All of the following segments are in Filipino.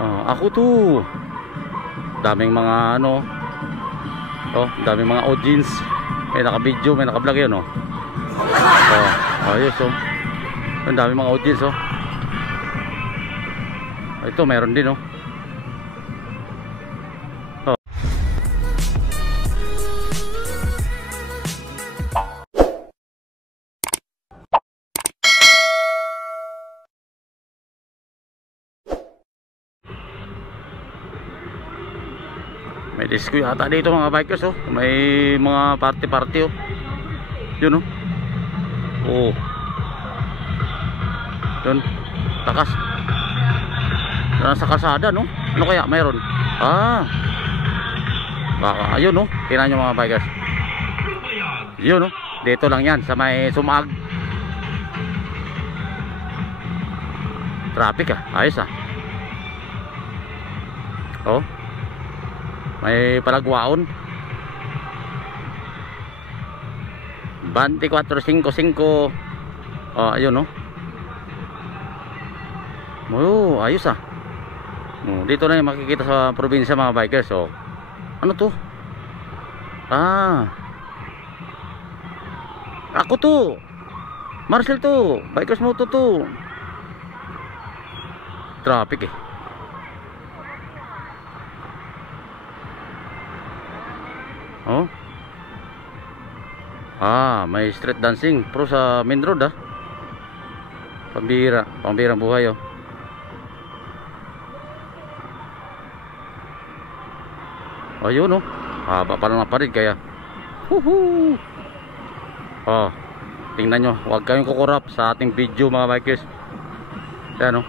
Ako to. Daming mga ano. Daming mga audience. May naka-video, may naka-vlog yan ayos ang daming mga audience ito meron din may disco yata dito mga bikers may mga party yun yun takas sa kalsada ano kaya mayroon baka ayun tingnan nyo mga bikers yun dito lang yan sa may Sumag traffic ayos may palagwaon 2455 ayun ayos dito na yung makikita sa probinsya mga bikers ano to ako to Marcel to bikers mo to traffic may street dancing pro sa main road pambirang buhay ayun haba pa lang na parid kaya tingnan nyo huwag kayong kukurap sa ating video mga bikers yan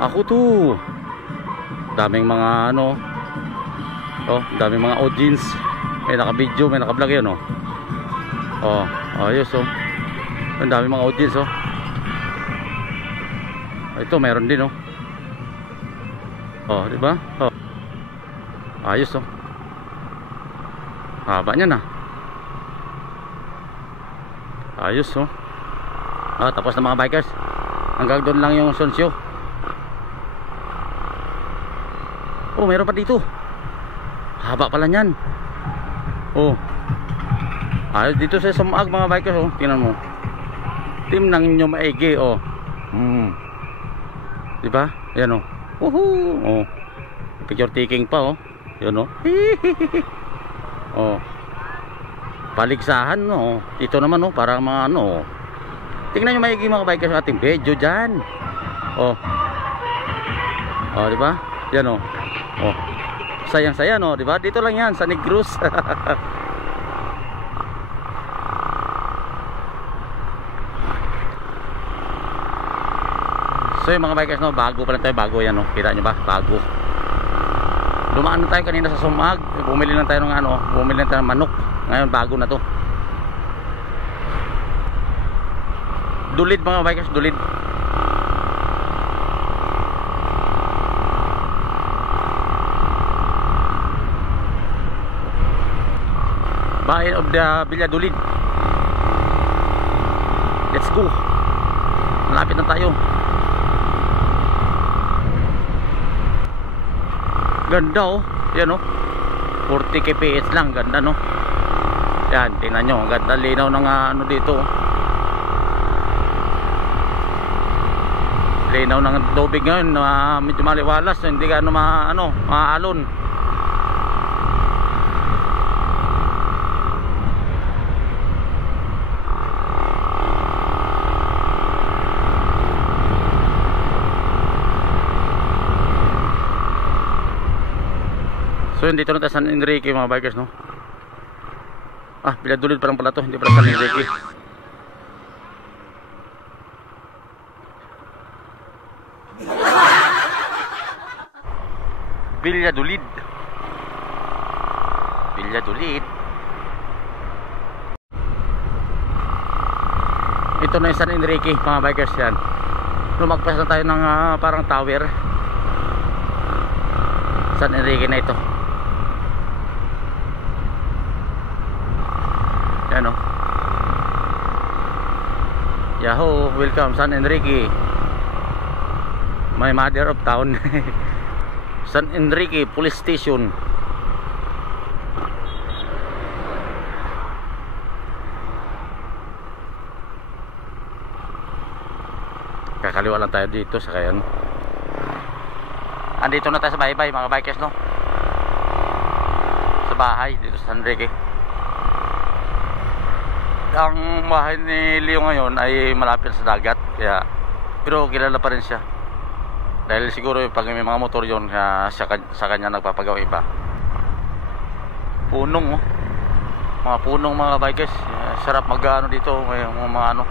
ako to daming mga daming mga audience may naka-video may naka-vlog yan ayos ang daming mga audience ito meron din diba ayos haba niyan ayos tapos na mga bikers hanggang doon lang yung Sonsyo meron pa dito haba pala niyan ayos dito sa Sumag mga bikers tingnan mo timnang nyo maigi diba yan picture taking pa yun paligsahan ito naman parang mga tingnan nyo maigi mga bikers ating video dyan diba yan sayang saya diba dito lang yan sa Negros so yung mga bikers bago pa lang tayo yan kita nyo ba bago dumaan na tayo kanina sa Sumag bumili lang tayo ng manok ngayon bago na to dulid mga bikers dulid bahay of the Valladolid let's go malapit na tayo ganda yan 40 kps lang ganda yan tingnan nyo ganda linaw ng dito linaw ng tubig ngayon medyo maliwalas hindi ka maalon so dito na tayo San Enrique mga bikers Valladolid pa lang pala to hindi pala San Enrique Valladolid ito na yung San Enrique mga bikers yan lumagpas na tayo ng parang tower San Enrique na ito yan Yahoo, welcome San Enrique My mother of town. San Enrique Police Station. Kakaliwa lang tayo dito sa kayan. Andito na tayo sa bahay-bahay mga bikers, no? Sa bahay dito sa San Enrique. Ang bahay ni Leo ngayon ay malapit sa dagat, kaya pero kilala pa rin siya. Dahil siguro pag may mga motor yun, sa kanya nagpapagawa iba. Punong, oh. Mga punong mga bikers. Sarap mag-ano dito, mga ano.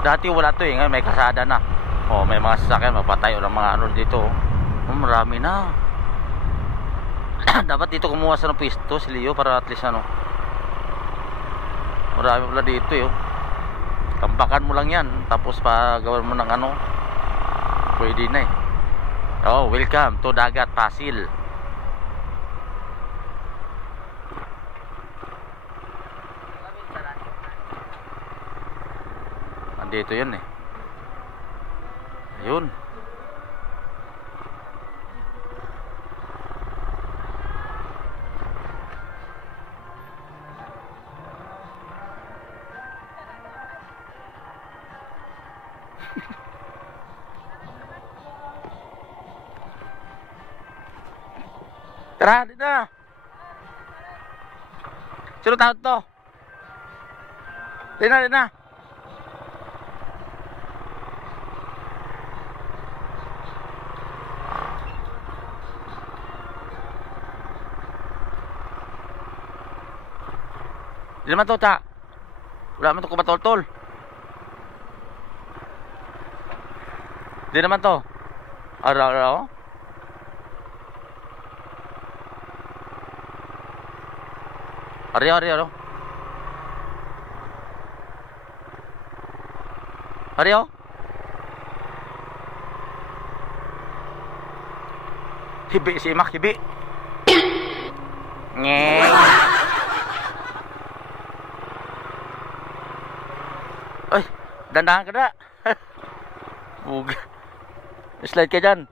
Dati wala to ngayon may kasada na. Oh, may mga sasakyan, mapatayo ng mga ano dito. Oh, marami na. Dapat dito kumuha sa ng pwesto si Leo para at least ano. Marami pala dito eh. Tampakan mo lang yan, tapos pa gawin mo ng ano, pwede na eh. Oh, welcome to Dagat Pasil. Andito yun eh. Ayun. Tara, dito na. Sino tawag to? Dito na, dito na. Di naman to, ta. Wala naman to kumatol-tol. Di naman to. Araw-araw. Ari. Hibi si Mak, hibi. Nye. Ay, dandahan ka na. Bug. Slide ka dyan.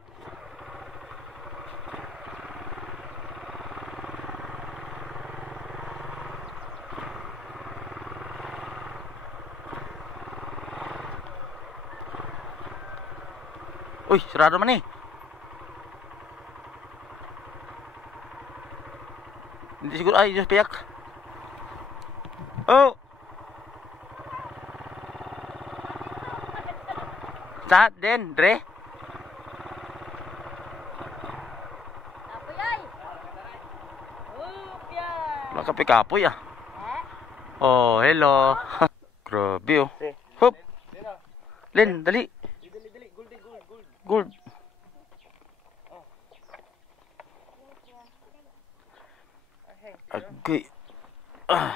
Uy, sarado man eh. Hindi siguro, ay, Diyos piyak. Oh! Sa din, Dre? Kapoy ay! Wala ka pikapoy ah. Oh, hello. Grabe oh. Hop! Len, dali. Gold. Agay. Ah.